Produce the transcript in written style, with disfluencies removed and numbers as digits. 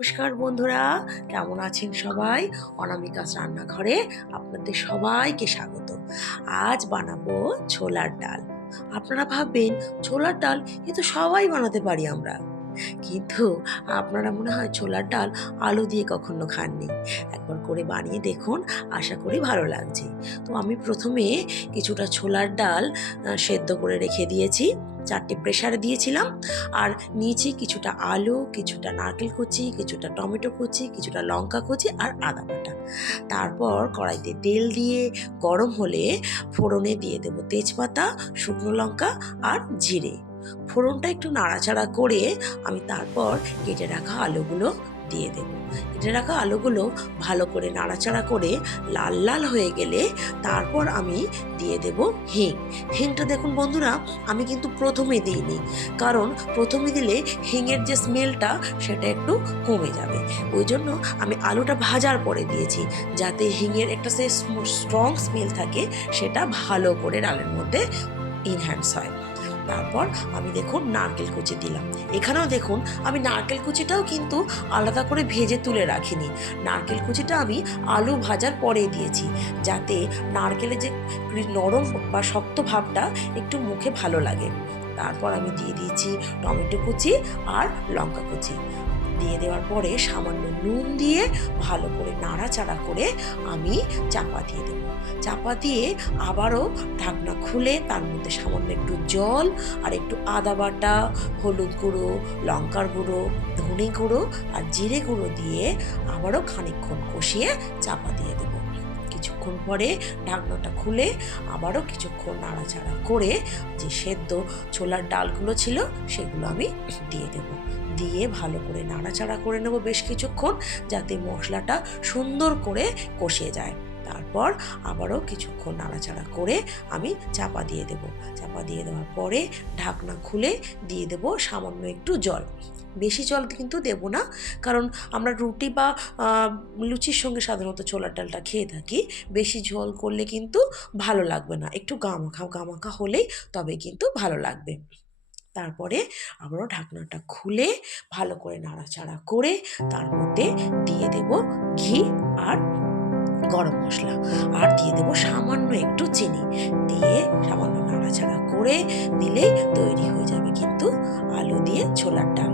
নমস্কার বন্ধুরা, কেমন আছেন সবাই? অনামিকাস রান্নাঘরে আপনাদের সবাইকে স্বাগত। আজ বানাবো ছোলার ডাল। আপনারা ভাববেন ছোলার ডাল এ তো সবাই বানাতে পারি আমরা, কিন্তু আপনারা মনে হয় ছোলার ডাল আলু দিয়ে কখনো খাননি। একবার করে বানিয়ে দেখুন, আশা করি ভালো লাগছে। তো আমি প্রথমে কিছুটা ছোলার ডাল সেদ্ধ করে রেখে দিয়েছি, 4টে প্রেসারে দিয়েছিলাম। আর নিয়েছি কিছুটা আলু, কিছুটা নারকেল কুচি, কিছুটা টমেটো কুচি, কিছুটা লঙ্কা কুচি আর আদা বাটা। তারপর কড়াইতে তেল দিয়ে গরম হলে ফোড়নে দিয়ে দেবো তেজপাতা, শুকনো লঙ্কা আর জিরে। ফোড়নটা একটু নাড়াচাড়া করে আমি তারপর কেটে রাখা আলুগুলো দিয়ে দেবো। কেটে রাখা আলুগুলো ভালো করে নাড়াচাড়া করে লাল লাল হয়ে গেলে তারপর আমি দিয়ে দেব হিং। হিংটা দেখুন বন্ধুরা, আমি কিন্তু প্রথমে দিইনি, কারণ প্রথমে দিলে হিঙের যে স্মেলটা সেটা একটু কমে যাবে। ওই জন্য আমি আলুটা ভাজার পরে দিয়েছি, যাতে হিঙের একটা সে স্ট্রং স্মেল থাকে, সেটা ভালো করে ডালের মধ্যে ইনহ্যান্স হয়। তারপর আমি দেখুন নারকেল কুচি দিলাম। এখানেও দেখুন আমি নারকেল কুচিটাও কিন্তু আলাদা করে ভেজে তুলে রাখিনি। নারকেল কুচিটা আমি আলু ভাজার পরে দিয়েছি, যাতে নারকেলের যে নরম বা শক্ত ভাবটা একটু মুখে ভালো লাগে। তারপর আমি দিয়ে দিয়েছি টমেটো কুচি আর লঙ্কা কুচি। দিয়ে দেওয়ার পরে সামান্য নুন দিয়ে ভালো করে নাড়াচাড়া করে আমি চাপা দিয়ে দেবো। চাপা দিয়ে আবারও ঢাকনা খুলে তার মধ্যে সামান্য একটু জল আর একটু আদা বাটা, হলুদ গুঁড়ো, লঙ্কার গুঁড়ো, ধনে গুঁড়ো আর জিরে গুঁড়ো দিয়ে আবারও খানিকক্ষণ কষিয়ে চাপা দিয়ে দেবো। কিছুক্ষণ পরে ঢাকনাটা খুলে আবারও কিছুক্ষণ নাড়াচাড়া করে যে সেদ্ধ ছোলার ডালগুলো ছিল সেগুলো আমি দিয়ে দেবো। দিয়ে ভালো করে নাড়াচাড়া করে নেব বেশ কিছুক্ষণ, যাতে মশলাটা সুন্দর করে কষে যায়। তারপর আবারও কিছুক্ষণ নাড়াচাড়া করে আমি চাপা দিয়ে দেব। চাপা দিয়ে দেওয়ার পরে ঢাকনা খুলে দিয়ে দেব সামান্য একটু জল। বেশি জল কিন্তু দেব না, কারণ আমরা রুটি বা লুচির সঙ্গে সাধারণত ছোলার ডালটা খেয়ে থাকি। বেশি ঝোল করলে কিন্তু ভালো লাগবে না, একটু গামাখা গামাখা হলেই তবে কিন্তু ভালো লাগবে। তারপরে আবারও ঢাকনাটা খুলে ভালো করে নাড়াচাড়া করে তার মধ্যে দিয়ে দেব ঘি আর গরম মশলা, আর দিয়ে দেবো সামান্য একটু চিনি। দিয়ে সামান্য নাড়াচাড়া করে দিলেই তৈরি হয়ে যাবে কিন্তু আলু দিয়ে ছোলার ডাল।